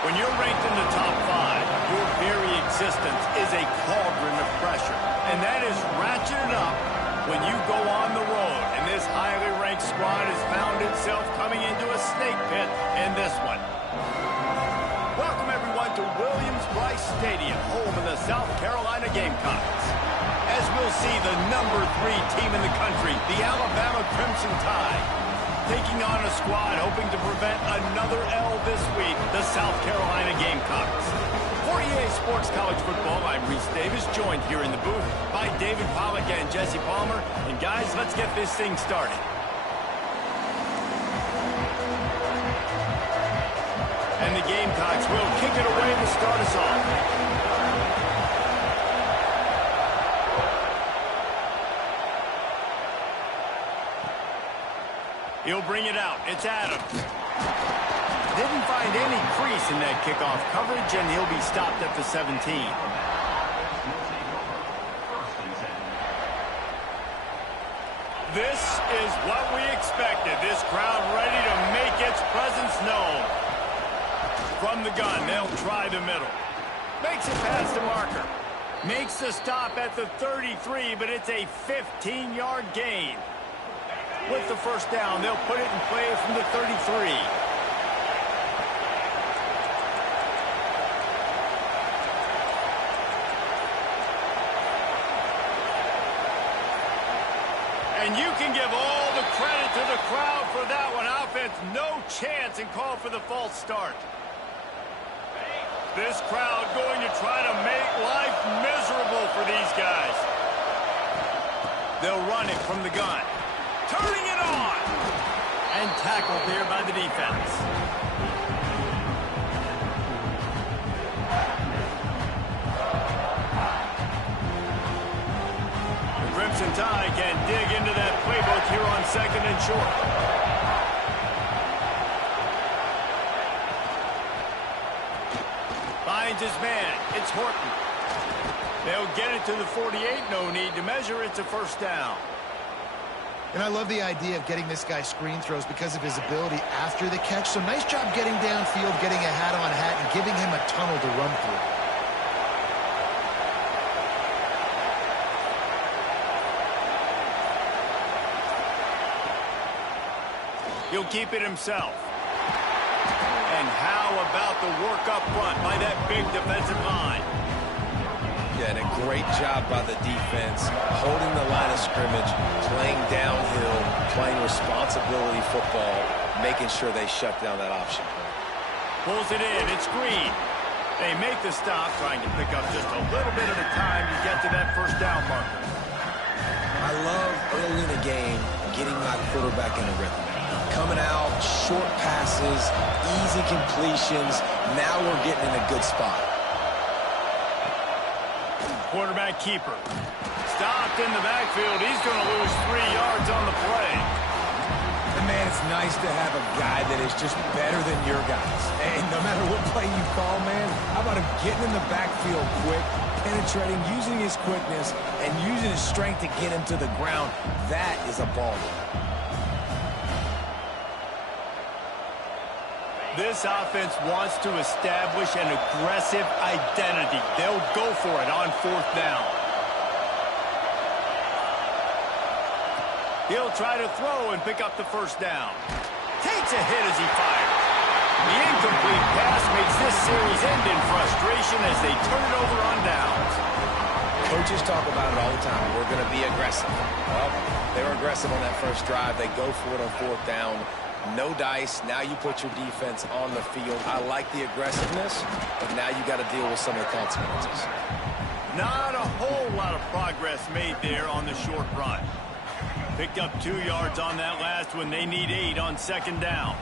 When you're ranked in the top 5, your very existence is a cauldron of pressure. And that is ratcheted up when you go on the road. And this highly ranked squad has found itself coming into a snake pit in this one. Welcome, everyone, to Williams-Brice Stadium, home of the South Carolina Gamecocks. As we'll see, the number 3 team in the country, the Alabama Crimson Tide, taking on a squad hoping to prevent another L this week, the South Carolina Gamecocks. For EA Sports College Football, I'm Reese Davis, joined here in the booth by David Pollack and Jesse Palmer. And guys, let's get this thing started. And the Gamecocks will kick it away to start us off. He'll bring it out. It's Adams. Didn't find any crease in that kickoff coverage, and he'll be stopped at the 17. This is what we expected. This crowd ready to make its presence known. From the gun, they'll try the middle. Makes it past the marker. Makes the stop at the 33, but it's a 15-yard gain. With the first down, they'll put it in play from the 33. And you can give all the credit to the crowd for that one. Offense, no chance, and call for the false start. This crowd going to try to make life miserable for these guys. They'll run it from the gun. Turning it on! And tackled there by the defense. The Crimson Tide can dig into that playbook here on 2nd and short. Finds his man. It's Horton. They'll get it to the 48. No need to measure. It's a first down. And I love the idea of getting this guy screen throws because of his ability after the catch. So nice job getting downfield, getting a hat-on-hat, and giving him a tunnel to run through. He'll keep it himself. And how about the work up front by that big defensive line? Yeah, and a great job by the defense, holding the line of scrimmage, playing downhill, playing responsibility football, making sure they shut down that option. Pulls it in. It's Green. They make the stop, trying to pick up just a little bit of the time to get to that first down marker. I love early in the game getting my quarterback in a rhythm. Coming out, short passes, easy completions. Now we're getting in a good spot. Quarterback keeper. Stopped in the backfield. He's going to lose 3 yards on the play. And man, it's nice to have a guy that is just better than your guys. And no matter what play you call, man, how about him getting in the backfield quick, penetrating, using his quickness, and using his strength to get him to the ground. That is a ball. This offense wants to establish an aggressive identity. They'll go for it on 4th down. He'll try to throw and pick up the first down. Takes a hit as he fires. The incomplete pass makes this series end in frustration as they turn it over on downs. Coaches talk about it all the time. We're going to be aggressive. Well, they were aggressive on that first drive. They go for it on 4th down. No dice. Now you put your defense on the field. I like the aggressiveness, but now you got to deal with some of the consequences. Not a whole lot of progress made there on the short run. Picked up 2 yards on that last one. They need 8 on 2nd down.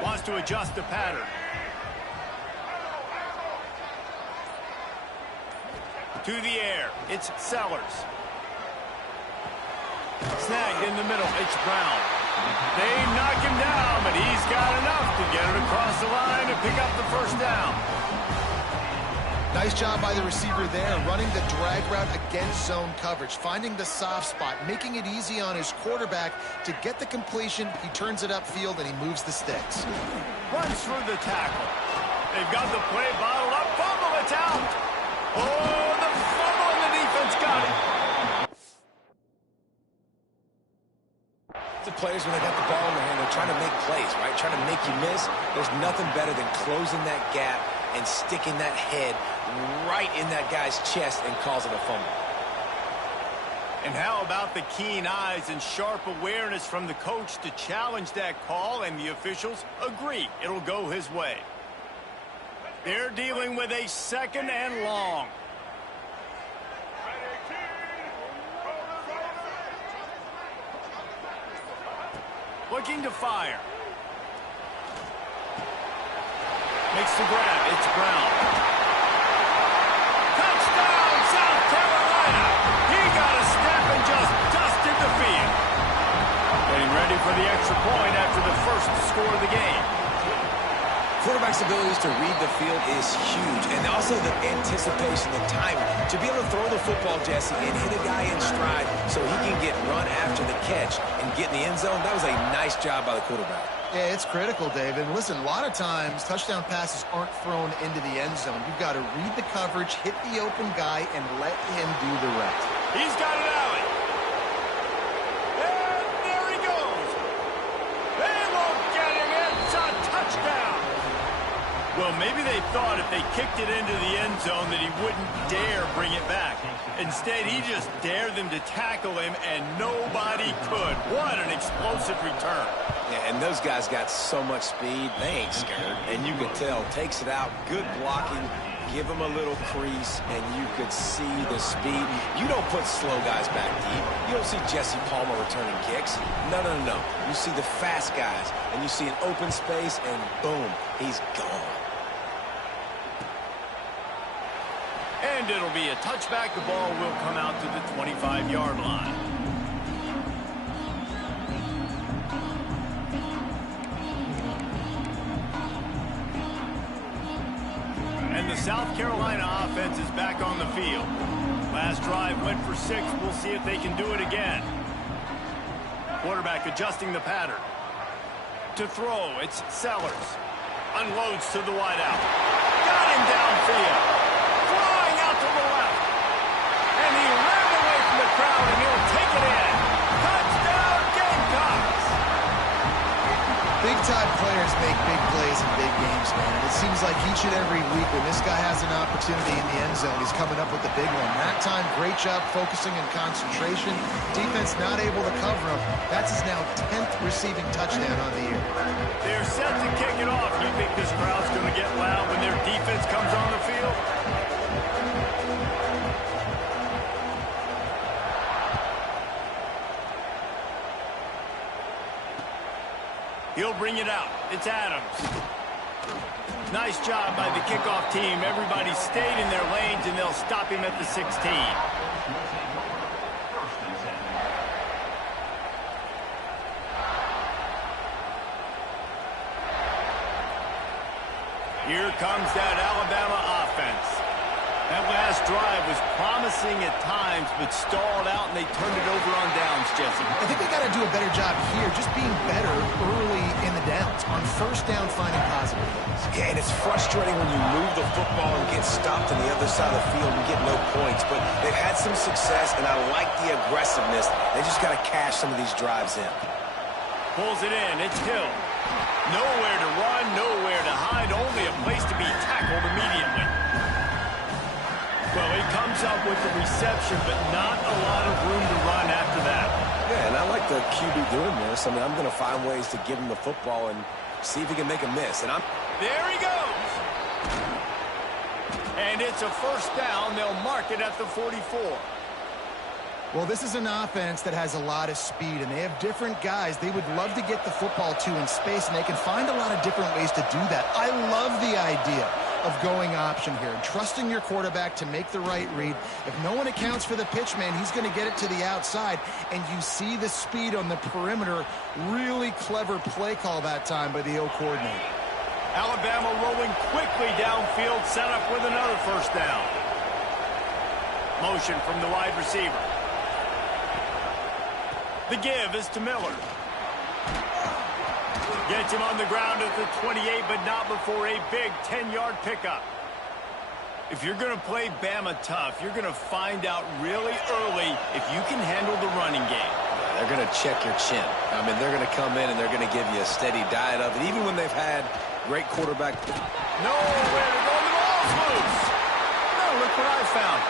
Wants to adjust the pattern. To the air. It's Sellers. Snagged in the middle. It's Brown. They knock him down, but he's got enough to get it across the line and pick up the first down. Nice job by the receiver there, running the drag route against zone coverage, finding the soft spot, making it easy on his quarterback to get the completion. He turns it upfield, and he moves the sticks. Runs through the tackle. They've got the play bottled up. Fumble, it's out. Oh, the fumble, and the defense got it. The players, when they got the ball in their hand, they're trying to make plays, right? Trying to make you miss. There's nothing better than closing that gap and sticking that head right in that guy's chest and causing a fumble. And how about the keen eyes and sharp awareness from the coach to challenge that call, and the officials agree it'll go his way. They're dealing with a 2nd and long. Looking to fire. Makes the grab. It's Brown. Touchdown, South Carolina. He got a step and just dusted the field. Getting ready for the extra point after the first score of the game. Quarterback's abilities to read the field is huge, and also the anticipation, the timing. To be able to throw the football, Jesse, and hit a guy in stride so he can get run after the catch and get in the end zone, that was a nice job by the quarterback. Yeah, it's critical, David. Listen, a lot of times touchdown passes aren't thrown into the end zone. You've got to read the coverage, hit the open guy, and let him do the rest. He's got it out. And there he goes. They won't get him. It's a touchdown. Well, maybe they thought if they kicked it into the end zone that he wouldn't dare bring it back. Instead, he just dared them to tackle him, and nobody could. What an explosive return. Yeah, and those guys got so much speed, they ain't scared. And you could tell, takes it out, good blocking, give him a little crease, and you could see the speed. You don't put slow guys back deep. You don't see Jesse Palmer returning kicks. No, no, no, no. You see the fast guys, and you see an open space, and boom, he's gone. And it'll be a touchback. The ball will come out to the 25-yard line. And the South Carolina offense is back on the field. Last drive went for 6. We'll see if they can do it again. Quarterback adjusting the pattern. To throw, it's Sellers. Unloads to the wideout. Got him downfield. Flying out to the left. And he ran away from the crowd, and he'll take it in. Touchdown, Gamecocks! Big-time players make big plays in big games, man. It seems like each and every week when this guy has an opportunity in the end zone, he's coming up with the big one. That time, great job focusing and concentration. Defense not able to cover him. That's his now 10th receiving touchdown on the year. They're set to kick it off. You think this crowd's going to get loud when their defense comes on the field? He'll bring it out. It's Adams. Nice job by the kickoff team. Everybody stayed in their lanes, and they'll stop him at the 16. Here comes that Alabama offense. That last drive was promising at times, but stalled out, and they turned it over on downs, Jesse. I think they got to do a better job here, just being better early in the downs. On first down, finding positive things. Yeah, and it's frustrating when you move the football and get stopped on the other side of the field and get no points. But they've had some success, and I like the aggressiveness. They just got to cash some of these drives in. Pulls it in. It's Hill. Nowhere to run, nowhere to hide, only a place to be tackled immediately. Well, he comes up with the reception, but not a lot of room to run after that. Yeah, and I like the QB doing this. I mean, I'm going to find ways to give him the football and see if he can make a miss. And there he goes. And it's a first down. They'll mark it at the 44. Well, this is an offense that has a lot of speed, and they have different guys they would love to get the football to in space, and they can find a lot of different ways to do that. I love the idea of going option here and trusting your quarterback to make the right read. If no one accounts for the pitch, man, he's going to get it to the outside, and you see the speed on the perimeter. Really clever play call that time by the O coordinator. Alabama rolling quickly downfield, set up with another first down. Motion from the wide receiver. The give is to Miller. Gets him on the ground at the 28, but not before a big 10-yard pickup. If you're going to play Bama tough, you're going to find out really early if you can handle the running game. They're going to check your chin. I mean, they're going to come in and they're going to give you a steady diet of it, even when they've had great quarterback. Nowhere to go. The ball's loose. Now look what I found.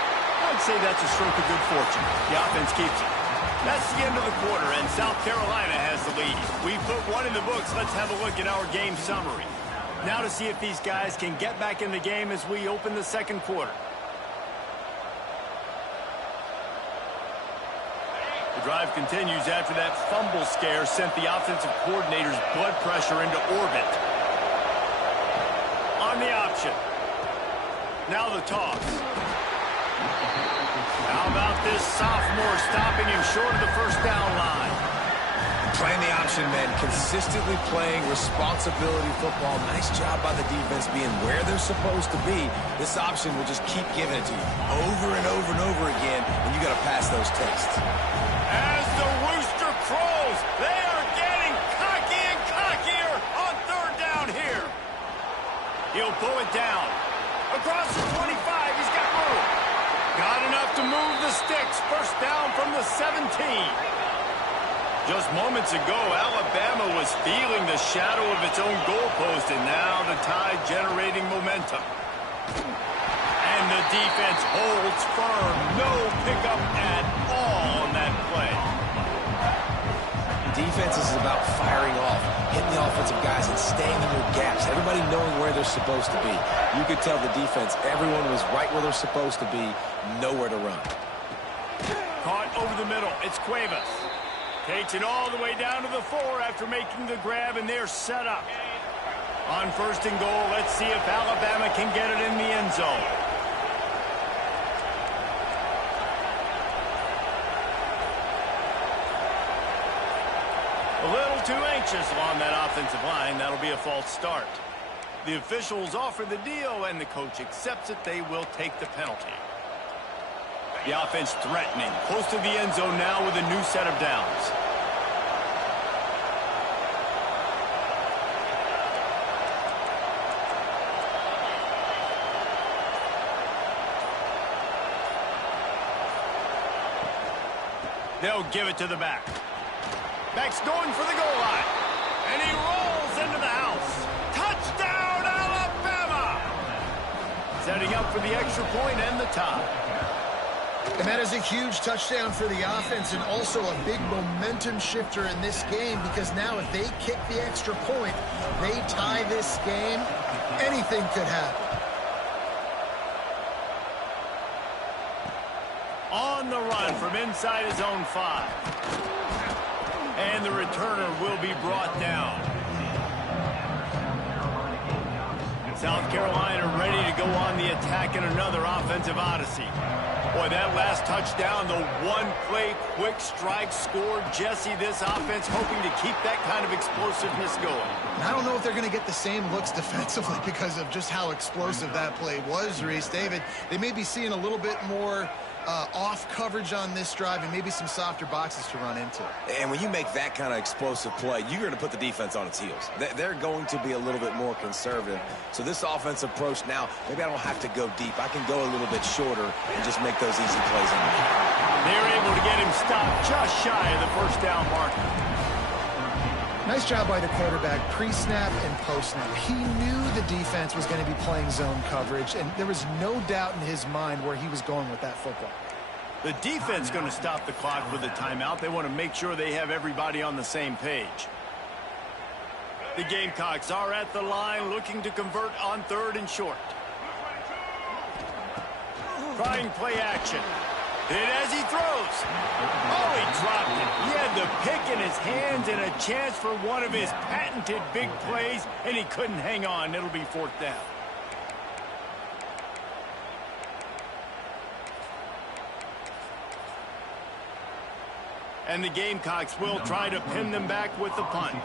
I'd say that's a stroke of good fortune. The offense keeps it. That's the end of the quarter, and South Carolina has the lead. We put one in the books. Let's have a look at our game summary. Now to see if these guys can get back in the game as we open the second quarter. The drive continues after that fumble scare sent the offensive coordinator's blood pressure into orbit. On the option. Now the toss. How about this sophomore stopping him short of the first down line? Playing the option, man. Consistently playing responsibility football. Nice job by the defense being where they're supposed to be. This option will just keep giving it to you over and over and over again, and you got to pass those tests. As the rooster crows, they are getting cocky and cockier on third down here. He'll pull it down. Across the 25, he's got room. Got enough to move the sticks. First down from the 17. Just moments ago, Alabama was feeling the shadow of its own goalpost, and now the Tide generating momentum. And the defense holds firm. No pickup at all on that play. Defense is about firing off, hitting the offensive guys and staying in your gaps. Everybody knowing where they're supposed to be. You could tell the defense, everyone was right where they're supposed to be, nowhere to run. Caught over the middle. It's Cuevas. Takes it all the way down to the 4 after making the grab, and they're set up. On first and goal, let's see if Alabama can get it in the end zone. A little too anxious along that offensive line. That'll be a false start. The officials offer the deal, and the coach accepts it. They will take the penalty. The offense threatening. Close to the end zone now with a new set of downs. They'll give it to the back. Back's going for the goal line. And he rolls into the house. Touchdown, Alabama! Setting up for the extra point and the tie. And that is a huge touchdown for the offense and also a big momentum shifter in this game, because now if they kick the extra point, they tie this game, anything could happen. On the run from inside his own 5. And the returner will be brought down. South Carolina ready to go on the attack in another offensive odyssey. Boy, that last touchdown, the one-play quick strike score. Jesse, this offense hoping to keep that kind of explosiveness going. I don't know if they're going to get the same looks defensively because of just how explosive that play was, Reese. David, they may be seeing a little bit more off coverage on this drive and maybe some softer boxes to run into. And when you make that kind of explosive play, you're going to put the defense on its heels. They're going to be a little bit more conservative. So this offensive approach now, maybe I don't have to go deep. I can go a little bit shorter and just make those easy plays on me. They're able to get him stopped just shy of the first down marker. Nice job by the quarterback, pre-snap and post-snap. He knew the defense was going to be playing zone coverage, and there was no doubt in his mind where he was going with that football. The defense going to stop the clock with a timeout. They want to make sure they have everybody on the same page. The Gamecocks are at the line looking to convert on third and short. Trying play action. Hit as he throws. Oh, he dropped it. He had the pick in his hands and a chance for one of his patented big plays, and he couldn't hang on. It'll be fourth down. And the Gamecocks will try to pin them back with the punt.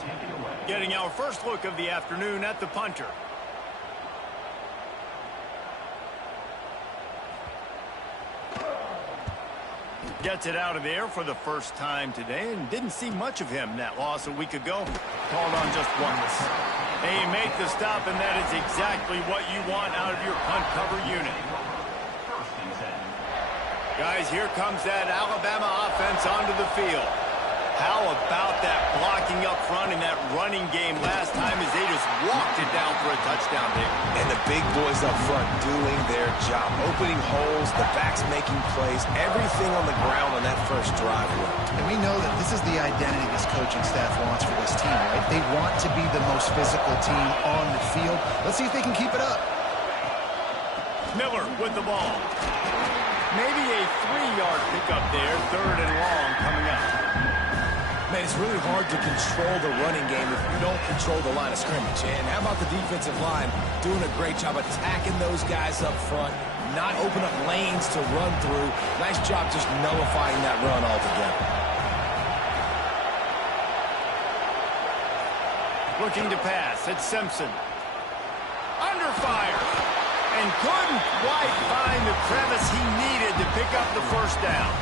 Getting our first look of the afternoon at the punter. Gets it out of there for the first time today, and didn't see much of him in that loss a week ago. Called on just once. And you make the stop, and that is exactly what you want out of your punt cover unit. Guys, here comes that Alabama offense onto the field. How about that blocking up front in that running game last time as they just walked it down for a touchdown, Dick? And the big boys up front doing their job. Opening holes, the backs making plays, everything on the ground on that first drive worked. And we know that this is the identity this coaching staff wants for this team, right? They want to be the most physical team on the field. Let's see if they can keep it up. Miller with the ball. Maybe a 3-yard pickup there, 3rd and long coming up. Man, it's really hard to control the running game if you don't control the line of scrimmage. And how about the defensive line doing a great job attacking those guys up front, not open up lanes to run through. Nice job just nullifying that run altogether. Looking to pass. It's Simpson. Under fire. And couldn't quite find the crevice he needed to pick up the first down.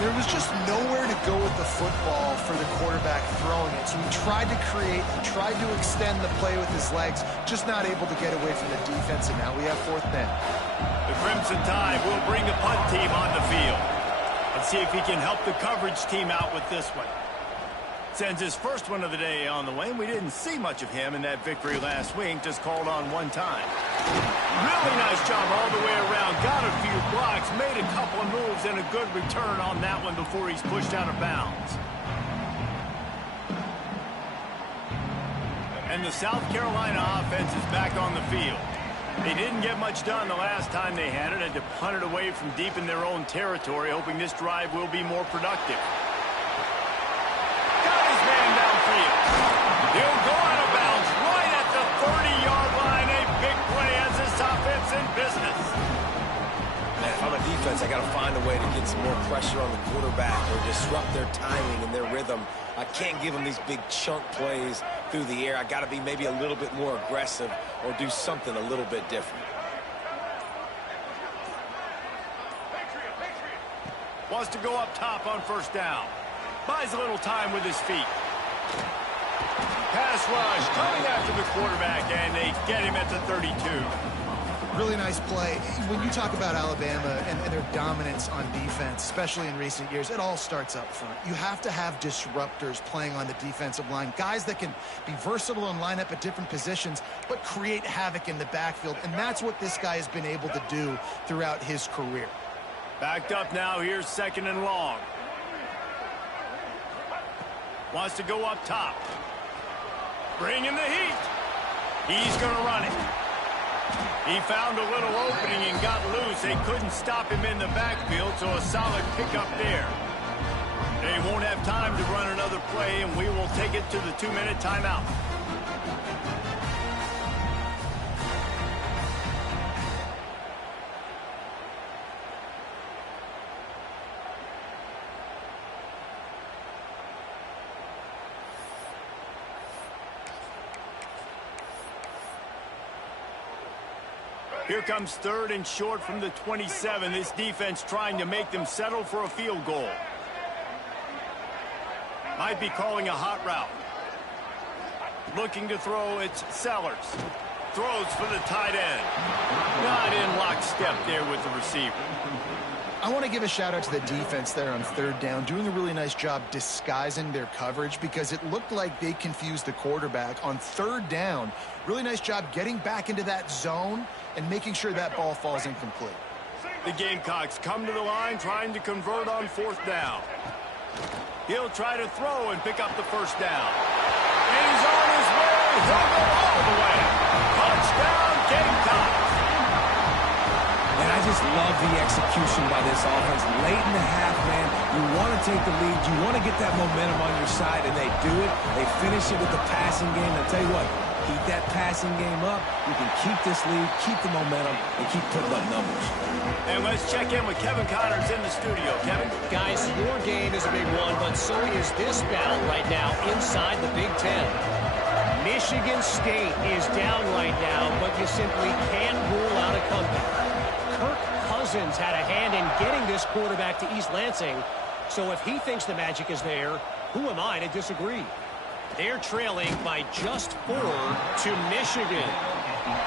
There was just nowhere to go with the football for the quarterback throwing it. So he tried to create, he tried to extend the play with his legs, just not able to get away from the defense, and now we have 4th down. The Crimson Tide will bring the punt team on the field. Let's see if he can help the coverage team out with this one. Sends his first one of the day on the way. We didn't see much of him in that victory last week, just called on one time. Really nice job all the way around. Got a few blocks, made a couple of moves, and a good return on that one before he's pushed out of bounds. And the South Carolina offense is back on the field. They didn't get much done the last time they had it. Had to punt it away from deep in their own territory, hoping this drive will be more productive. He'll go out of bounds right at the 30-yard line. A big play as this offense in business. Man, if I'm a defense, I got to find a way to get some more pressure on the quarterback or disrupt their timing and their rhythm. I can't give them these big chunk plays through the air. I got to be maybe a little bit more aggressive or do something a little bit different. Wants to go up top on first down. Buys a little time with his feet. Pass rush coming after the quarterback, and they get him at the 32. Really nice play. When you talk about Alabama and their dominance on defense, especially in recent years, it all starts up front. You have to have disruptors playing on the defensive line, guys that can be versatile and line up at different positions, but create havoc in the backfield, and that's what this guy has been able to do throughout his career. Backed up now. Here's 2nd and long. Wants to go up top. Bring in the heat. He's going to run it. He found a little opening and got loose. They couldn't stop him in the backfield, so a solid pickup there. They won't have time to run another play, and we will take it to the 2-minute timeout. Here comes 3rd and short from the 27. This defense trying to make them settle for a field goal. Might be calling a hot route. Looking to throw, it's Sellers. Throws for the tight end. Not in lockstep there with the receiver. I want to give a shout out to the defense there on 3rd down, doing a really nice job disguising their coverage because it looked like they confused the quarterback on 3rd down. Really nice job getting back into that zone and making sure that ball falls incomplete. The Gamecocks come to the line trying to convert on 4th down. He'll try to throw and pick up the first down. And he's on his way. He'll go all the way. Touchdown, Gamecocks. And I just love the execution by this offense. Late in the half, man, you want to take the lead. You want to get that momentum on your side, and they do it. They finish it with the passing game. I'll tell you what, keep that passing game up. You can keep this lead, keep the momentum, and keep putting up numbers. And let's check in with Kevin Connors in the studio. Kevin? Guys, your game is a big one, but so is this battle right now inside the Big Ten. Michigan State is down right now, but you simply can't rule out a comeback. Kirk Cousins had a hand in getting this quarterback to East Lansing. So if he thinks the magic is there, who am I to disagree? They're trailing by just 4 to Michigan.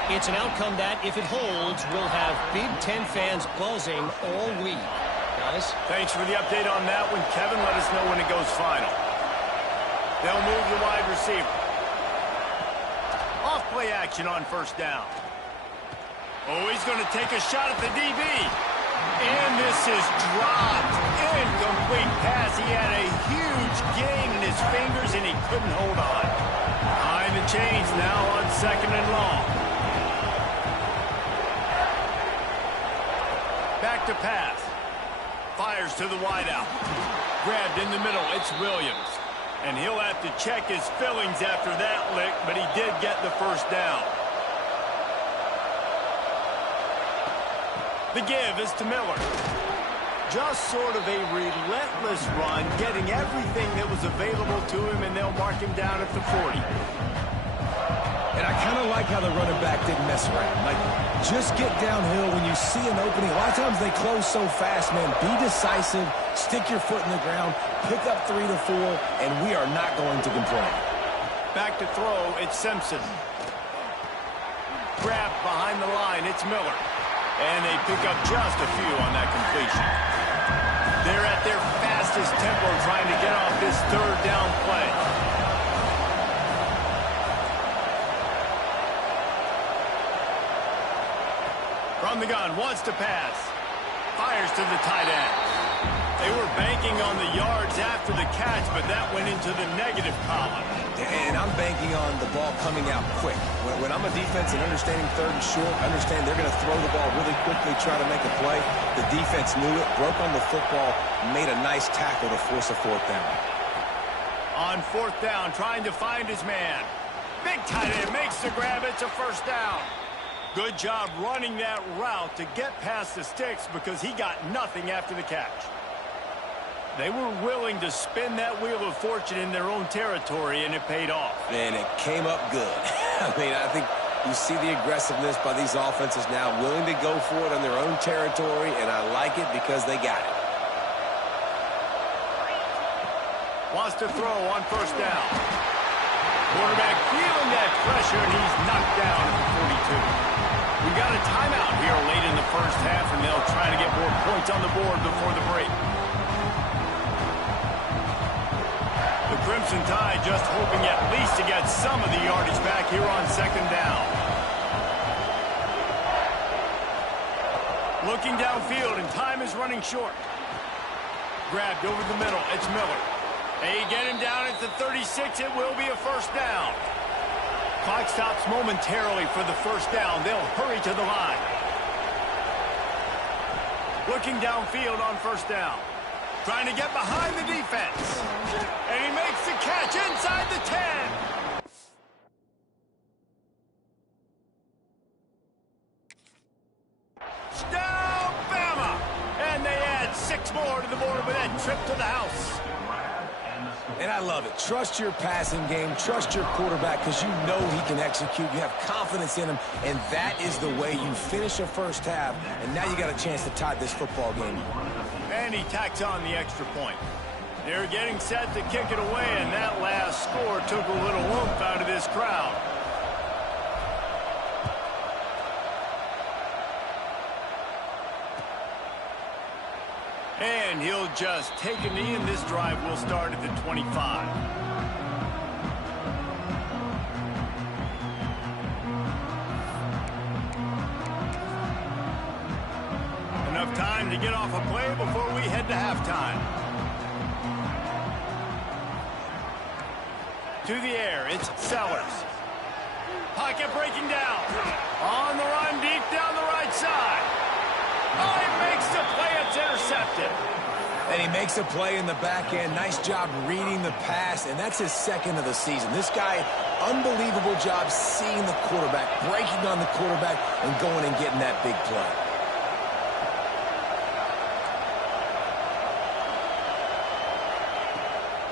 It's an outcome that, if it holds, will have Big Ten fans buzzing all week. Guys? Thanks for the update on that one, Kevin. Let us know when it goes final. They'll move the wide receiver. Off play action on first down. Oh, he's going to take a shot at the DB. And this is dropped. Incomplete pass. He had a huge gain in his fingers, and he couldn't hold on. Behind the chains now on 2nd and long. Back to pass. Fires to the wideout. Grabbed in the middle. It's Williams. And he'll have to check his fillings after that lick, but he did get the first down. The give is to Miller. Just sort of a relentless run, getting everything that was available to him, and they'll mark him down at the 40. And I kind of like how the running back didn't mess around. Like, just get downhill when you see an opening. A lot of times they close so fast, man. Be decisive, stick your foot in the ground, pick up 3 to 4, and we are not going to complain. Back to throw, it's Simpson. Grabbed behind the line, it's Miller. And they pick up just a few on that completion. They're at their fastest tempo trying to get off this 3rd down play. From the gun, wants to pass. Fires to the tight end. They were banking on the yards after the catch, but that went into the negative column. And I'm banking on the ball coming out quick. When I'm a defense and understanding 3rd and short, understand they're going to throw the ball really quickly, try to make a play. The defense knew it, broke on the football, made a nice tackle to force a 4th down. On 4th down, trying to find his man. Big tight end makes the grab. It's a first down. Good job running that route to get past the sticks because he got nothing after the catch. They were willing to spin that wheel of fortune in their own territory, and it paid off. And it came up good. I mean, I think you see the aggressiveness by these offenses now, willing to go for it on their own territory, and I like it because they got it. Wants to throw on first down. Quarterback feeling that pressure, and he's knocked down at the 42. We got a timeout here late in the first half, and they'll try to get more points on the board before the break. The Crimson Tide just hoping at least to get some of the yardage back here on 2nd down. Looking downfield, and time is running short. Grabbed over the middle. It's Miller. They get him down at the 36. It will be a first down. Clock stops momentarily for the first down. They'll hurry to the line. Looking downfield on first down. Trying to get behind the defense. And he makes the catch inside the 10. Down, Bama! And they add 6 more to the board with that trip to the house. And I love it. Trust your passing game. Trust your quarterback because you know he can execute. You have confidence in him, and that is the way you finish a first half. And now you got a chance to tie this football game. And he tacks on the extra point. They're getting set to kick it away, and that last score took a little oomph out of this crowd. And he'll just take a knee, and this drive will start at the 25. Enough time to get off a play before we head to halftime. To the air, it's Sellers. Pocket breaking down. On the run, deep down the right side. Oh, he makes the play. It's intercepted. And he makes a play in the back end. Nice job reading the pass, and that's his 2nd of the season. This guy, unbelievable job seeing the quarterback, breaking on the quarterback, and going and getting that big play.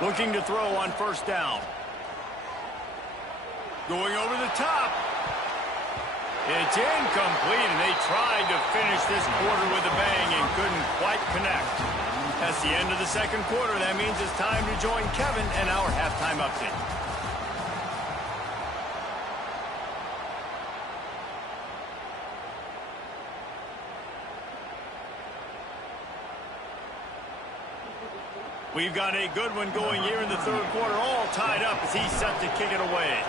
Looking to throw on first down. Going over the top. It's incomplete, and they tried to finish this quarter with a bang and couldn't quite connect. That's the end of the second quarter. That means it's time to join Kevin and our halftime update. We've got a good one going here in the third quarter, all tied up as he's set to kick it away.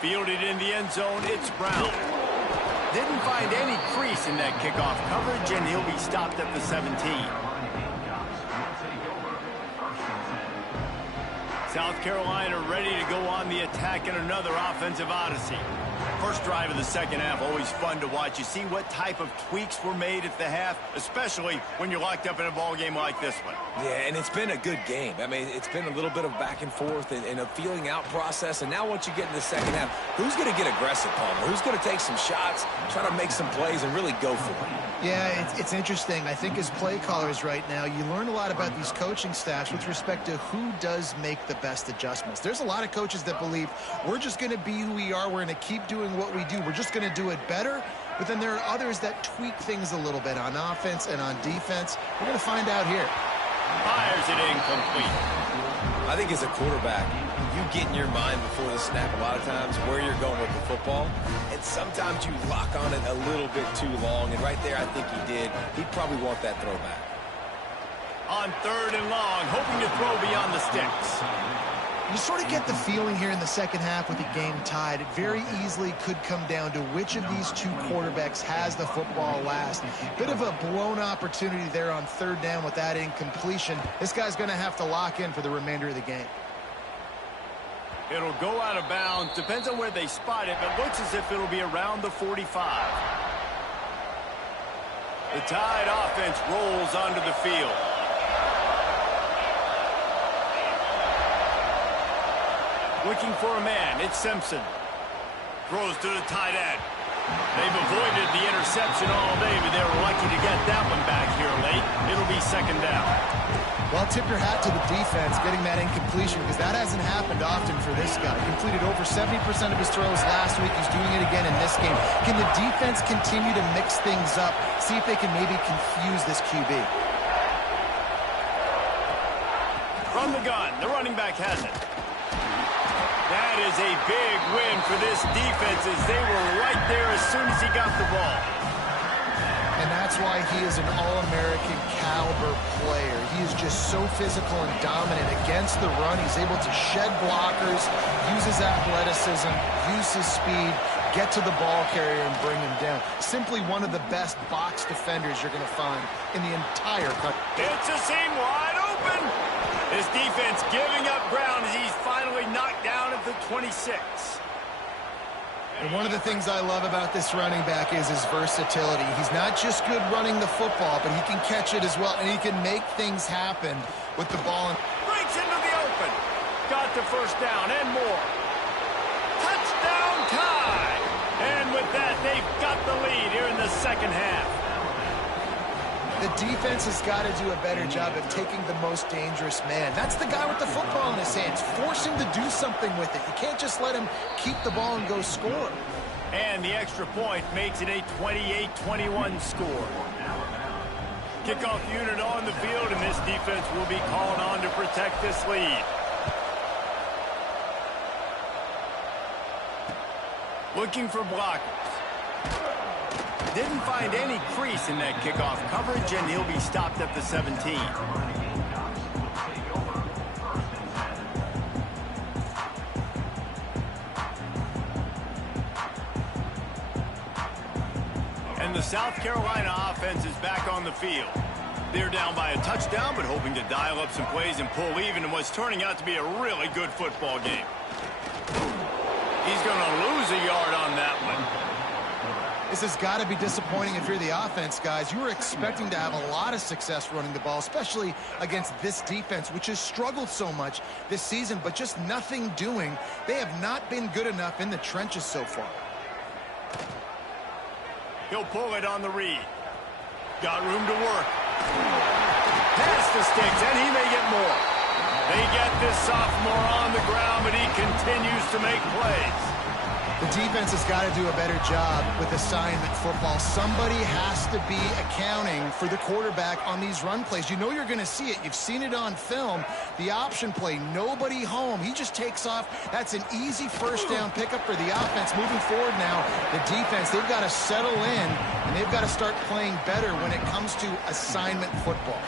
Fielded in the end zone, it's Brown. Didn't find any crease in that kickoff coverage, and he'll be stopped at the 17. South Carolina ready to go on the attack in another offensive odyssey. First drive of the second half, always fun to watch. You see what type of tweaks were made at the half, especially when you're locked up in a ball game like this one. Yeah, and it's been a good game. I mean, it's been a little bit of back and forth and a feeling out process. And now once you get in the second half, who's going to get aggressive, Palmer? Who's going to take some shots, try to make some plays, and really go for it? Yeah, it's interesting. I think as play callers right now, you learn a lot about these coaching staffs with respect to who does make the best adjustments. There's a lot of coaches that believe we're just going to be who we are. We're going to keep doing what we do. We're just going to do it better. But then there are others that tweak things a little bit on offense and on defense. We're going to find out here. Fires it incomplete. I think as a quarterback, you get in your mind before the snap a lot of times where you're going with the football, and sometimes you lock on it a little bit too long, and right there I think he did. He'd probably want that throwback. On third and long, hoping to throw beyond the sticks. You sort of get the feeling here in the second half with the game tied. It very easily could come down to which of these two quarterbacks has the football last. Bit of a blown opportunity there on third down with that incompletion. This guy's going to have to lock in for the remainder of the game. It'll go out of bounds. Depends on where they spot it, but looks as if it'll be around the 45. The Tide offense rolls onto the field. Looking for a man, it's Simpson. Throws to the tight end. They've avoided the interception all day, but they were lucky to get that one back here late. It'll be second down. Well, tip your hat to the defense getting that incompletion, because that hasn't happened often for this guy. Completed over 70% of his throws last week. He's doing it again in this game. Can the defense continue to mix things up, see if they can maybe confuse this QB? From the gun, the running back has it. That is a big win for this defense as they were right there as soon as he got the ball. And that's why he is an All-American caliber player. He is just so physical and dominant against the run. He's able to shed blockers, use his athleticism, use his speed, get to the ball carrier and bring him down. Simply one of the best box defenders you're going to find in the entire country. It's a seam wide open. This defense giving up ground as he's finally knocked down at the 26. And one of the things I love about this running back is his versatility. He's not just good running the football, but he can catch it as well, and he can make things happen with the ball. Breaks into the open. Got the first down and more. Touchdown tie. And with that, they've got the lead here in the second half. The defense has got to do a better job of taking the most dangerous man. That's the guy with the football in his hands. Force him to do something with it. You can't just let him keep the ball and go score. And the extra point makes it a 28-21 score. Kickoff unit on the field, and this defense will be called on to protect this lead. Looking for blockers. Didn't find any crease in that kickoff coverage, and he'll be stopped at the 17. And the South Carolina offense is back on the field. They're down by a touchdown, but hoping to dial up some plays and pull even in what's turning out to be a really good football game. He's going to lose a yard on that one. This has got to be disappointing if you're the offense, guys. You were expecting to have a lot of success running the ball, especially against this defense, which has struggled so much this season, but just nothing doing. They have not been good enough in the trenches so far. He'll pull it on the read. Got room to work. Past the sticks, and he may get more. They get this sophomore on the ground, but he continues to make plays. The defense has got to do a better job with assignment football. Somebody has to be accounting for the quarterback on these run plays. You know you're going to see it. You've seen it on film. The option play, nobody home. He just takes off. That's an easy first down pickup for the offense. Moving forward now, the defense, they've got to settle in, and they've got to start playing better when it comes to assignment football.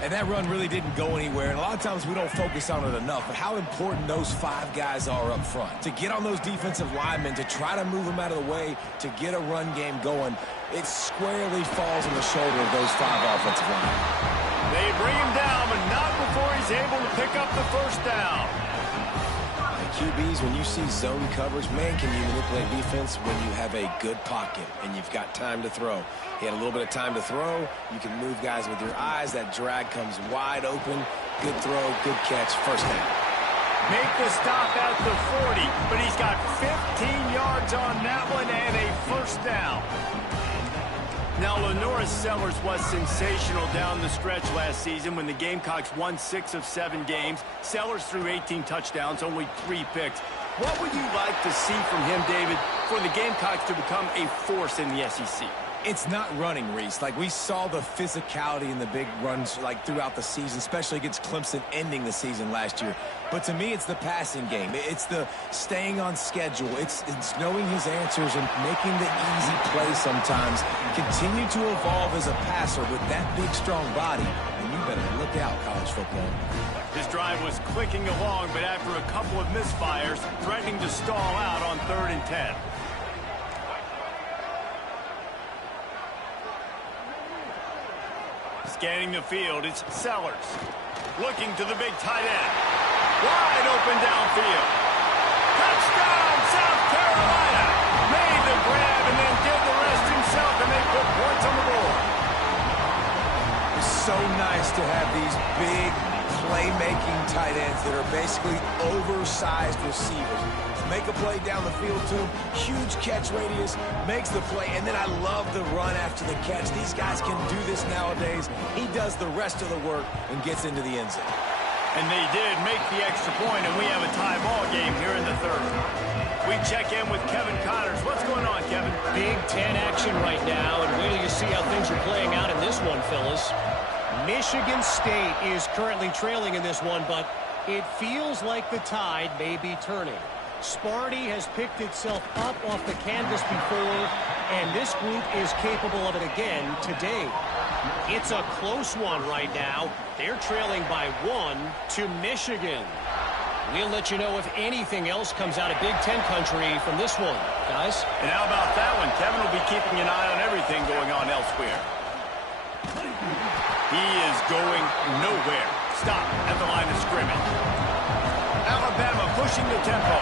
And that run really didn't go anywhere, and a lot of times we don't focus on it enough, but how important those 5 guys are up front. To get on those defensive linemen, to try to move them out of the way, to get a run game going, it squarely falls on the shoulder of those 5 offensive linemen. They bring him down, but not before he's able to pick up the first down. QBs, when you see zone coverage, man, can you manipulate defense when you have a good pocket and you've got time to throw. He had a little bit of time to throw. You can move guys with your eyes. That drag comes wide open. Good throw, good catch, first down. Make the stop at the 40, but he's got 15 yards on that one and a first down. Now, Lenora Sellers was sensational down the stretch last season when the Gamecocks won 6 of 7 games. Sellers threw 18 touchdowns, only 3 picks. What would you like to see from him, David, for the Gamecocks to become a force in the SEC? It's not running, Reese. Like, we saw the physicality in the big runs, like, throughout the season, especially against Clemson ending the season last year. But to me, it's the passing game. It's the staying on schedule. It's knowing his answers and making the easy play sometimes. Continue to evolve as a passer with that big, strong body. And you better look out, college football. His drive was clicking along, but after a couple of misfires, threatening to stall out on 3rd and 10. Scanning the field, it's Sellers. Looking to the big tight end. Wide open downfield. Touchdown, South Carolina. Made the grab and then did the rest himself, and they put points on the board. It's so nice to have these big playmaking tight ends that are basically oversized receivers. Make a play down the field to him. Huge catch radius, makes the play, and then I love the run after the catch. These guys can do this nowadays. He does the rest of the work and gets into the end zone. And they did make the extra point, and we have a tie ball game here in the 3rd. We check in with Kevin Connors. What's going on, Kevin? Big 10 action right now, and wait till you see how things are playing out in this one, Phyllis. Michigan State is currently trailing in this one, but it feels like the tide may be turning. Sparty has picked itself up off the canvas before, and this group is capable of it again today. It's a close one right now. They're trailing by 1 to Michigan. We'll let you know if anything else comes out of Big Ten country from this one, guys. And how about that one? Kevin will be keeping an eye on everything going on elsewhere. He is going nowhere. Stop at the line of scrimmage. Alabama pushing the tempo.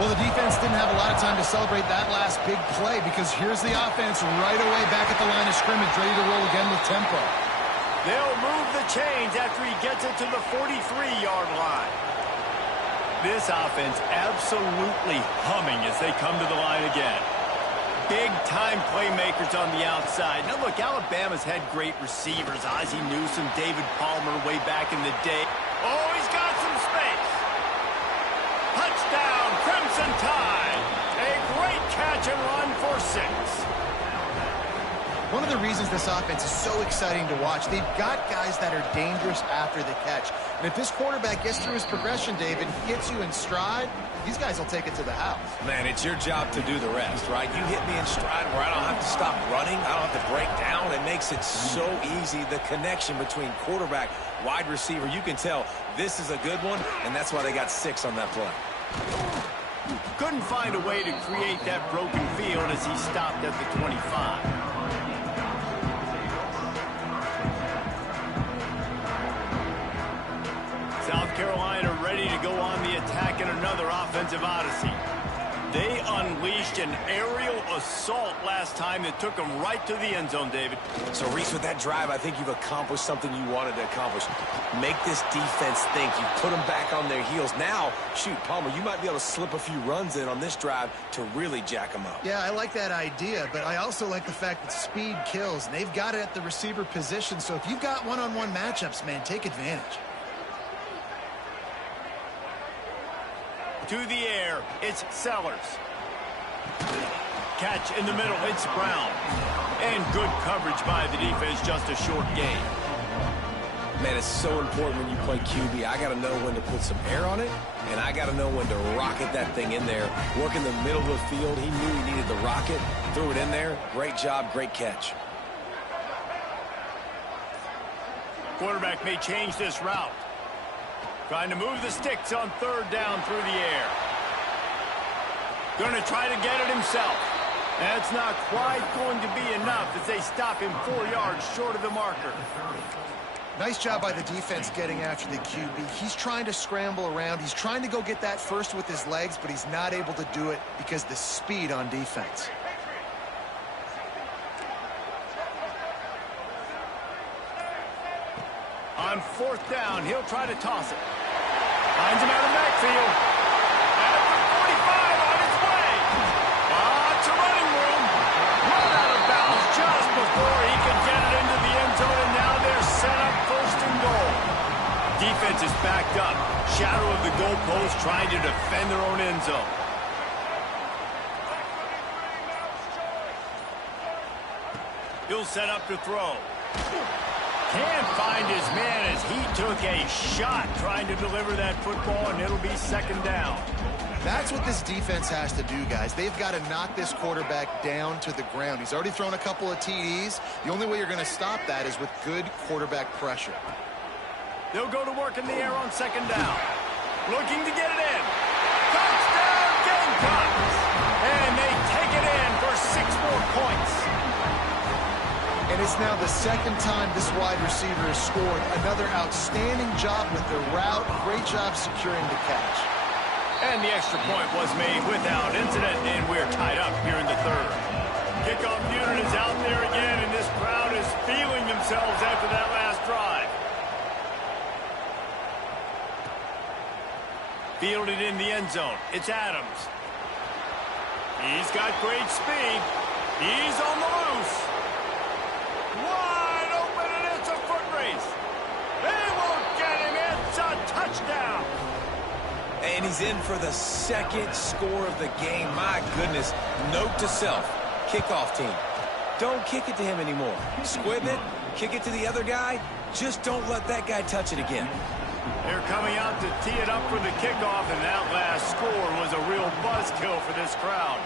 Well, the defense didn't have a lot of time to celebrate that last big play because here's the offense right away back at the line of scrimmage, ready to roll again with tempo. They'll move the chains after he gets it to the 43-yard line. This offense absolutely humming as they come to the line again. Big-time playmakers on the outside. Now, look, Alabama's had great receivers. Ozzie Newsome, David Palmer way back in the day. Oh, he's got some space. Touchdown, Crimson Tide. A great catch and run for 6. One of the reasons this offense is so exciting to watch, they've got guys that are dangerous after the catch. And if this quarterback gets through his progression, David, gets you in stride, these guys will take it to the house. Man, it's your job to do the rest, right? You hit me in stride where I don't have to stop running. I don't have to break down. It makes it so easy, the connection between quarterback, wide receiver. You can tell this is a good one, and that's why they got 6 on that play. Couldn't find a way to create that broken field as he stopped at the 25. South Carolina ready to go on the attack in another offensive odyssey. They unleashed an aerial assault last time that took them right to the end zone, David. So, Reese, with that drive, I think you've accomplished something you wanted to accomplish. Make this defense think. You put them back on their heels. Now, shoot, Palmer, you might be able to slip a few runs in on this drive to really jack them up. Yeah, I like that idea, but I also like the fact that speed kills, and they've got it at the receiver position. So if you've got one-on-one matchups, man, take advantage. through the air. It's Sellers. Catch in the middle. It's Brown. And good coverage by the defense. Just a short gain. Man, it's so important when you play QB. I got to know when to put some air on it, and I got to know when to rocket that thing in there. Work in the middle of the field. He knew he needed the rocket. Threw it in there. Great job. Great catch. Quarterback may change this route. Trying to move the sticks on third down through the air. Going to try to get it himself. That's not quite going to be enough as they stop him 4 yards short of the marker. Nice job by the defense getting after the QB. He's trying to scramble around. He's trying to go get that first with his legs, but he's not able to do it because of the speed on defense. On fourth down, he'll try to toss it. Finds him out of the backfield. At the 45 on its way. Lots of running room. Run out of bounds just before he could get it into the end zone, and now they're set up first and goal. Defense is backed up. Shadow of the goalpost trying to defend their own end zone. He'll set up to throw. Can't find his man as he took a shot trying to deliver that football, and it'll be second down. That's what this defense has to do, guys. They've got to knock this quarterback down to the ground. He's already thrown a couple of TDs. The only way you're going to stop that is with good quarterback pressure. They'll go to work in the air on second down. Looking to get it in. Touchdown, Gamecocks! And they take it in for 6 more points. And it's now the second time this wide receiver has scored. Another outstanding job with the route. Great job securing the catch. And the extra point was made without incident, and we're tied up here in the third. Kickoff unit is out there again, and this crowd is feeling themselves after that last drive. Fielded in the end zone. It's Adams. He's got great speed. He's on the loose. Wide open, and it's a foot race. They won't get him. It's a touchdown. And he's in for the second score of the game. My goodness. Note to self. Kickoff team. Don't kick it to him anymore. Squib it. Kick it to the other guy. Just don't let that guy touch it again. They're coming out to tee it up for the kickoff, and that last score was a real buzzkill for this crowd.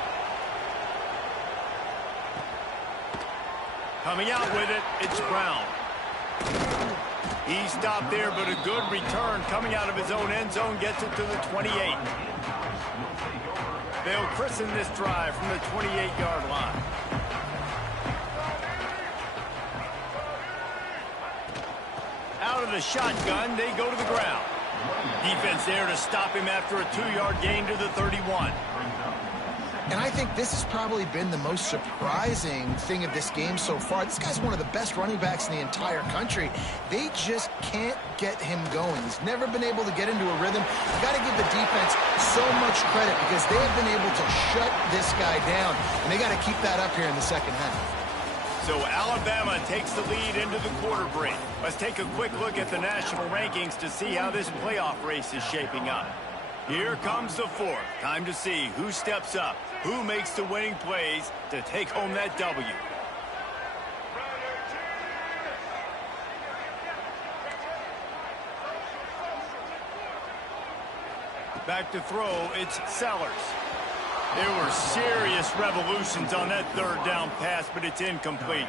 Coming out with it, it's Brown. He stopped there, but a good return coming out of his own end zone gets it to the 28. They'll christen this drive from the 28-yard line. Out of the shotgun, they go to the ground. Defense there to stop him after a 2-yard gain to the 31. And I think this has probably been the most surprising thing of this game so far. This guy's one of the best running backs in the entire country. They just can't get him going. He's never been able to get into a rhythm. You got to give the defense so much credit because they have been able to shut this guy down. And they got to keep that up here in the second half. So Alabama takes the lead into the quarter break. Let's take a quick look at the national rankings to see how this playoff race is shaping up. Here comes the fourth. Time to see who steps up, who makes the winning plays to take home that W. Back to throw, it's Sellers. There were serious revolutions on that third down pass, but it's incomplete.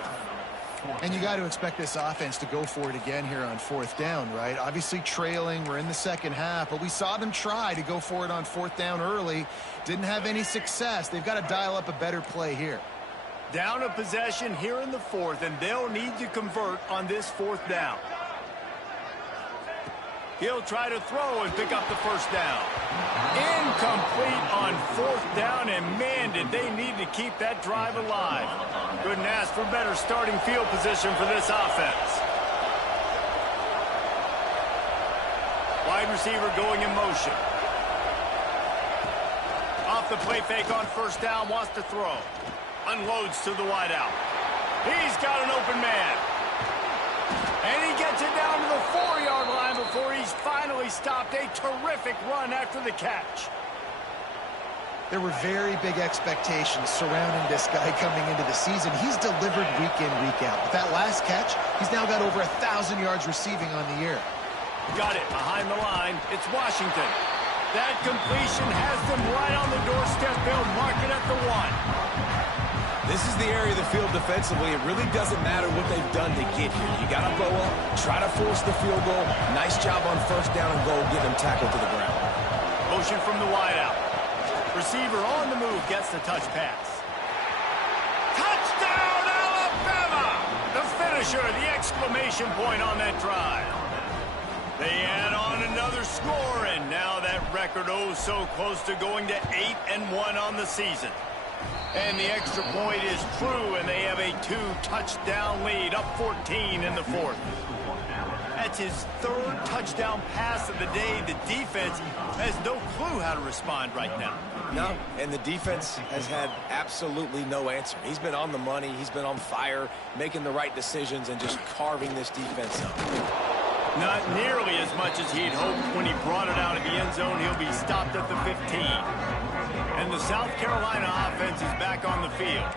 And you got to expect this offense to go for it again here on fourth down, right? Obviously trailing, we're in the second half, but we saw them try to go for it on fourth down early. Didn't have any success. They've got to dial up a better play here. Down a possession here in the fourth, and they'll need to convert on this fourth down. He'll try to throw and pick up the first down. Incomplete on fourth down, and man, did they need to keep that drive alive. Couldn't ask for better starting field position for this offense. Wide receiver going in motion. Off the play fake on first down, wants to throw. Unloads to the wideout. He's got an open man. And he gets it down to the 4-yard line before he's finally stopped. A terrific run after the catch. There were very big expectations surrounding this guy coming into the season. He's delivered week in, week out. With that last catch, he's now got over 1,000 yards receiving on the year. Got it behind the line. It's Washington. That completion has them right on the doorstep. They'll mark it at the 1. This is the area of the field defensively. It really doesn't matter what they've done to get here. You got to go up, try to force the field goal. Nice job on first down and goal, get them tackled to the ground. Motion from the wideout. Receiver on the move gets the touch pass. Touchdown, Alabama! The finisher, the exclamation point on that drive. They add on another score, and now that record oh so close to going to 8-1 on the season. And the extra point is true, and they have a 2-touchdown lead, up 14 in the 4th. That's his 3rd touchdown pass of the day. The defense has no clue how to respond right now. No, and the defense has had absolutely no answer. He's been on the money. He's been on fire, making the right decisions and just carving this defense up. Not nearly as much as he'd hoped when he brought it out of the end zone. He'll be stopped at the 15. And the South Carolina offense is back on the field.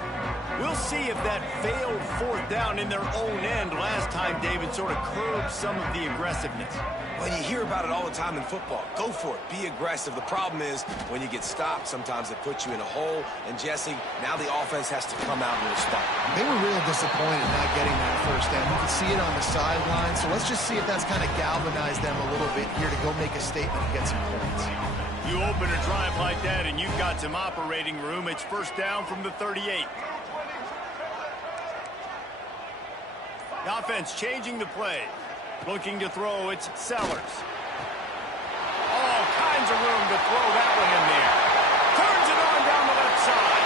We'll see if that failed 4th down in their own end last time, David, sort of curbed some of the aggressiveness. Well, you hear about it all the time in football. Go for it. Be aggressive. The problem is when you get stopped, sometimes it puts you in a hole. And, Jesse, now the offense has to come out and respond. They were real disappointed not getting that first down. You can see it on the sideline. So let's just see if that's kind of galvanized them a little bit here to go make a statement and get some points. You open a drive like that and you've got some operating room. It's first down from the 38. The offense changing the play. Looking to throw, it's Sellers. All kinds of room to throw that one in there. Turns it on down the left side.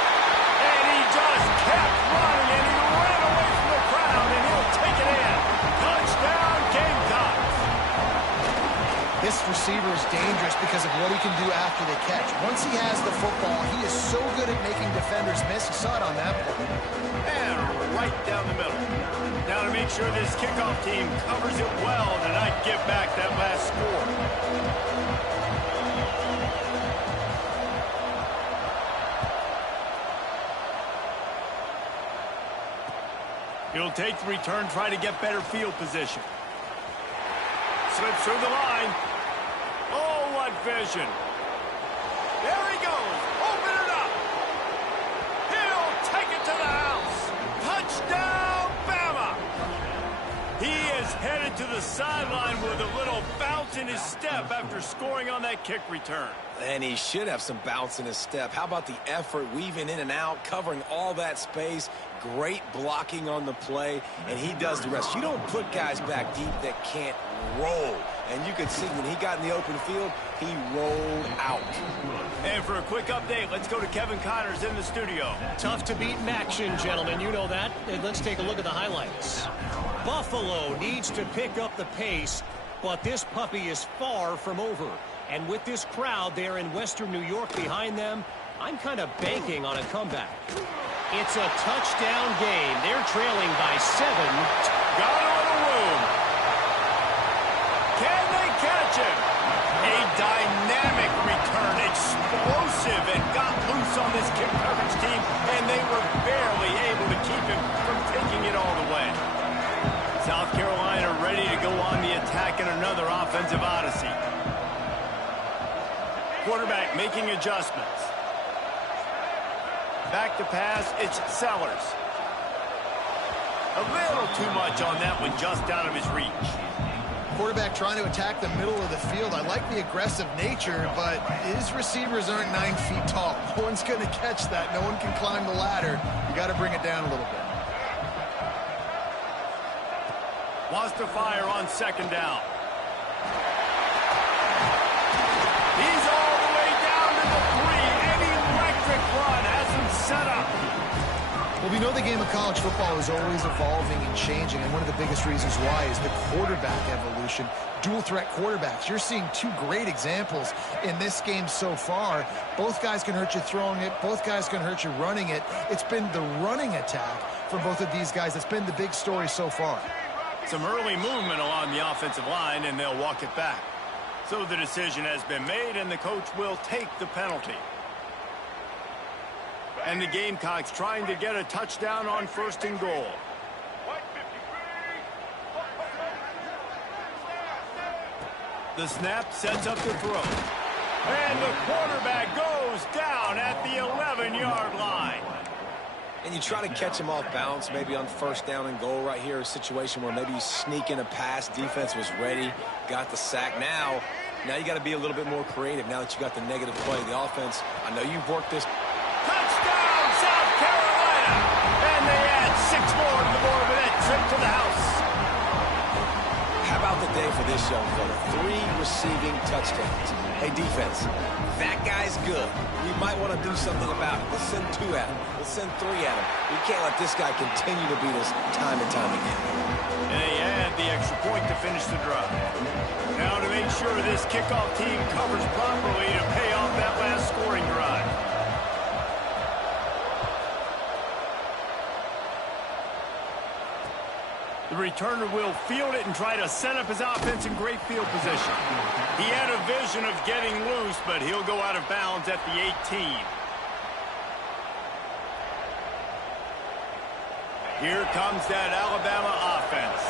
And he just kept running, and he ran away from the crowd, and he'll take it in. Touchdown, Gamecocks. This receiver is dangerous because of what he can do after the catch. Once he has the football, he is so good at making defenders miss. You saw it on that play. And right down the middle. Now to make sure this kickoff team covers it well to not give back that last score. He'll take the return, try to get better field position. Slips through the line. Oh, what vision. There he goes. Open it up. He'll take it to the house. Touchdown, Bama. He is headed to the sideline with a little bounce in his step after scoring on that kick return. And he should have some bounce in his step. How about the effort, weaving in and out, covering all that space, great blocking on the play, and he does the rest. You don't put guys back deep that can't roll. And you could see when he got in the open field, he rolled out. And for a quick update, let's go to Kevin Connors in the studio. Tough to beat in action, gentlemen. You know that. And let's take a look at the highlights. Buffalo needs to pick up the pace, but this puppy is far from over. And with this crowd there in Western New York behind them, I'm kind of banking on a comeback. It's a touchdown game. They're trailing by 7. Got a little room. Can they catch him? A dynamic return, explosive, and got loose on this kick coverage team, and they were barely able to keep him from taking it all the way. South Carolina ready to go on the attack in another offensive odyssey. Quarterback making adjustments. Back to pass, it's Sellers. A little too much on that one, just out of his reach. Quarterback trying to attack the middle of the field. I like the aggressive nature, but his receivers aren't 9 feet tall. No one's going to catch that. No one can climb the ladder. You got to bring it down a little bit. Wants to fire on second down. He's all the way down to the 3. An electric run has him set up. Well, we know the game of college football is always evolving and changing, and one of the biggest reasons why is the quarterback evolution. Dual threat quarterbacks. You're seeing 2 great examples in this game so far. Both guys can hurt you throwing it. Both guys can hurt you running it. It's been the running attack for both of these guys that's been the big story so far. Some early movement along the offensive line, and they'll walk it back. So the decision has been made, and the coach will take the penalty. And the Gamecocks trying to get a touchdown on 1st and goal. The snap sets up the throw. And the quarterback goes down at the 11-yard line. And you try to catch him off balance, maybe on 1st down and goal right here, a situation where maybe you sneak in a pass, defense was ready, got the sack. Now you got to be a little bit more creative now that you got the negative play. The offense, I know you've worked this. Touchdown, South Carolina! And they add 6 more to the board with that trip to the house. How about the day for this young fella? 3 receiving touchdowns. Hey, defense, that guy's good. We might want to do something about it. Let's send 2 at him. Let's send 3 at him. We can't let this guy continue to beat us time and time again. And they add the extra point to finish the drive. Now to make sure this kickoff team covers properly to pay off that last scoring drive. The returner will field it and try to set up his offense in great field position. He had a vision of getting loose, but he'll go out of bounds at the 18. Here comes that Alabama offense.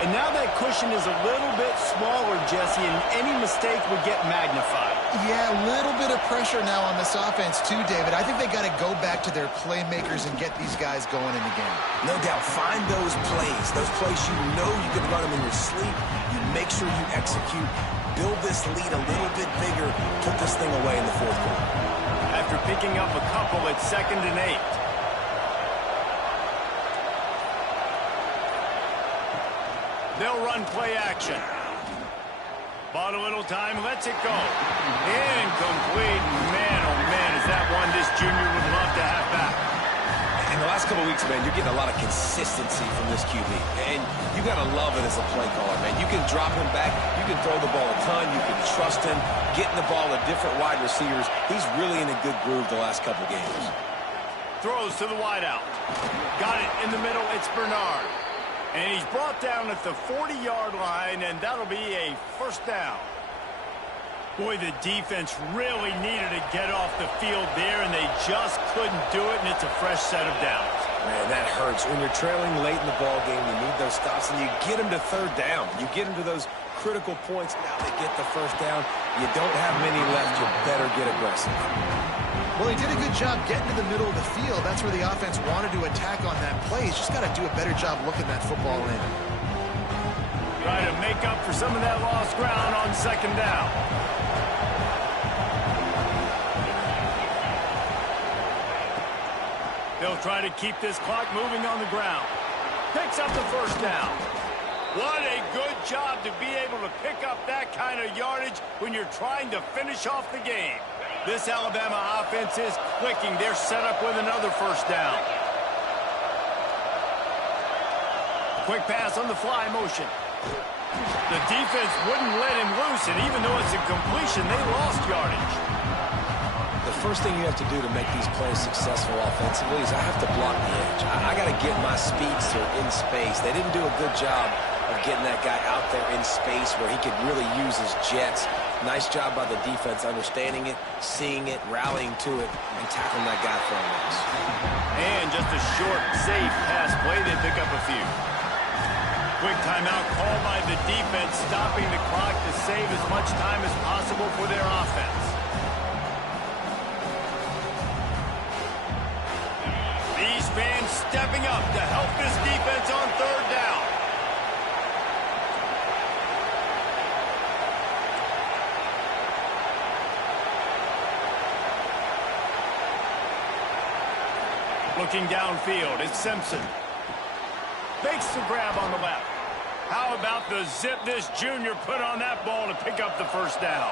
And now that cushion is a little bit smaller, Jesse, and any mistake would get magnified. Yeah, a little bit of pressure now on this offense too, David. I think they got to go back to their playmakers and get these guys going in the game. No doubt. Find those plays you know you can run them in your sleep. You make sure you execute. Build this lead a little bit bigger. Put this thing away in the 4th quarter. After picking up a couple, it's 2nd and 8. They'll run play action. Bought a little time, lets it go. Incomplete. Man, oh man, is that one this junior would love to have back. In the last couple weeks, man, you're getting a lot of consistency from this QB. And you got to love it as a play caller, man. You can drop him back. You can throw the ball a ton. You can trust him. Getting the ball to different wide receivers. He's really in a good groove the last couple games. Throws to the wideout. Got it in the middle. It's Bernard. And he's brought down at the 40-yard line, and that'll be a 1st down. Boy, the defense really needed to get off the field there, and they just couldn't do it, and it's a fresh set of downs. Man, that hurts. When you're trailing late in the ball game, you need those stops, and you get them to 3rd down. You get them to those critical points. Now they get the 1st down. You don't have many left. You better get aggressive. Well, he did a good job getting to the middle of the field. That's where the offense wanted to attack on that play. He's just got to do a better job looking that football in. Try to make up for some of that lost ground on 2nd down. They'll try to keep this clock moving on the ground. Picks up the 1st down. What a good job to be able to pick up that kind of yardage when you're trying to finish off the game. This Alabama offense is clicking. They're set up with another 1st down. Quick pass on the fly motion. The defense wouldn't let him loose, and even though it's a completion, they lost yardage. The first thing you have to do to make these plays successful offensively is I have to block the edge. I got to get my speedster in space. They didn't do a good job of getting that guy out there in space where he could really use his jets. Nice job by the defense understanding it, seeing it, rallying to it, and tackling that guy for a loss. And just a short, safe pass play. They pick up a few. Quick timeout called by the defense, stopping the clock to save as much time as possible for their offense. These fans stepping up to help this defense on 3rd down. Looking downfield, it's Simpson. Makes the grab on the left. How about the zip this junior put on that ball to pick up the 1st down?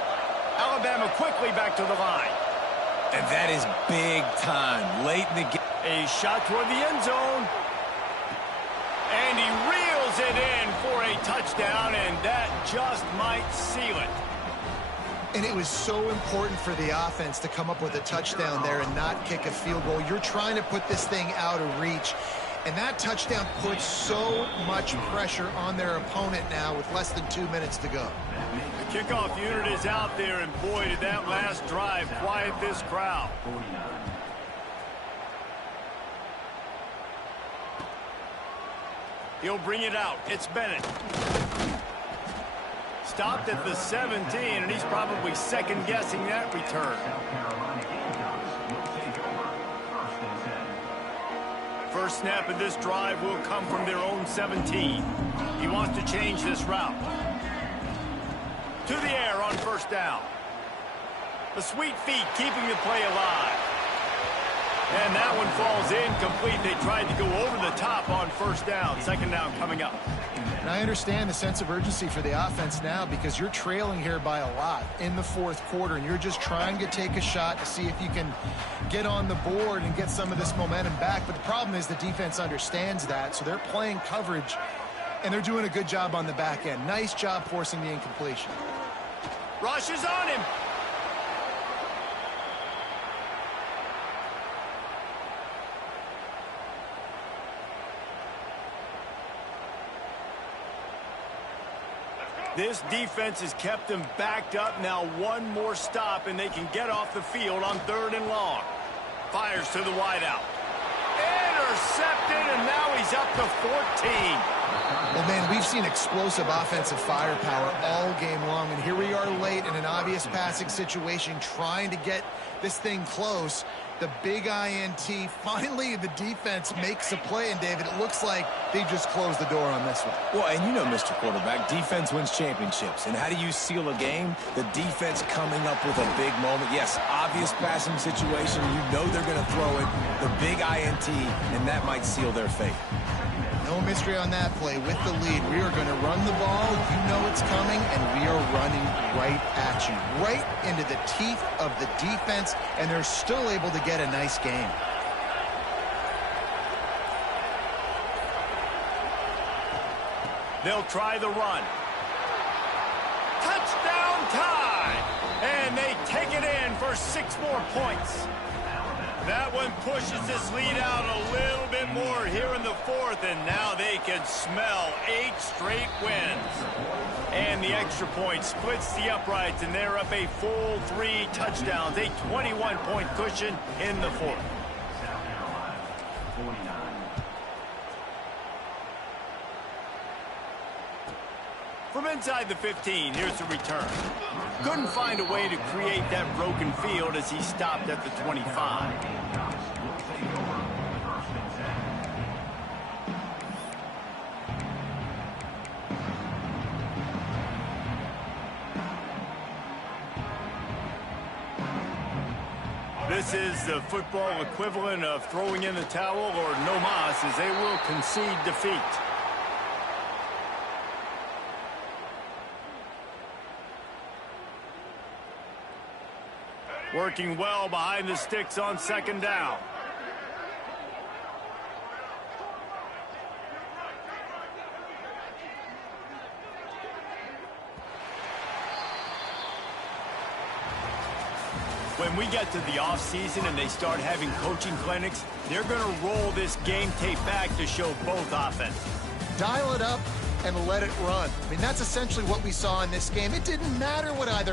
Alabama quickly back to the line. And that is big time. Late in the game. A shot toward the end zone. And he reels it in for a touchdown, and that just might seal it. And it was so important for the offense to come up with a touchdown there and not kick a field goal. You're trying to put this thing out of reach. And that touchdown puts so much pressure on their opponent now with less than 2 minutes to go. The kickoff unit is out there, and boy, did that last drive quiet this crowd. He'll bring it out. It's Bennett. Stopped at the 17, and he's probably second-guessing that return. First snap of this drive will come from their own 17. He wants to change this route. To the air on first down. The sweet feet keeping the play alive. And that one falls incomplete. They tried to go over the top on first down. Second down coming up. And I understand the sense of urgency for the offense now because you're trailing here by a lot in the fourth quarter, and you're just trying to take a shot to see if you can get on the board and get some of this momentum back. But the problem is the defense understands that, so they're playing coverage, and they're doing a good job on the back end. Nice job forcing the incompletion. Rush is on him. This defense has kept them backed up. Now one more stop, and they can get off the field on 3rd and long. Fires to the wideout. Intercepted, and now he's up to 14. Well, man, we've seen explosive offensive firepower all game long, and here we are late in an obvious passing situation trying to get this thing close. The big INT. Finally, the defense makes a play, and, David, it looks like they just closed the door on this one. Well, and you know, Mr. Quarterback, defense wins championships. And how do you seal a game? The defense coming up with a big moment. Yes, obvious passing situation. You know they're going to throw it. The big INT, and that might seal their fate. No mystery on that play. With the lead, we are going to run the ball. You know it's coming, and we are running right at you, right into the teeth of the defense, and they're still able to get a nice game. They'll try the run. Touchdown time! And they take it in for 6 more points. That one pushes this lead out a little bit more here in the 4th, and now they can smell 8 straight wins. And the extra point splits the uprights, and they're up a full 3 touchdowns, a 21-point cushion in the 4th. From inside the 15, here's the return. Couldn't find a way to create that broken field as he stopped at the 25. This is the football equivalent of throwing in the towel or no mas, as they will concede defeat. Working well behind the sticks on 2nd down. When we get to the offseason and they start having coaching clinics, they're going to roll this game tape back to show both offenses. Dial it up and let it run. I mean, that's essentially what we saw in this game. It didn't matter what either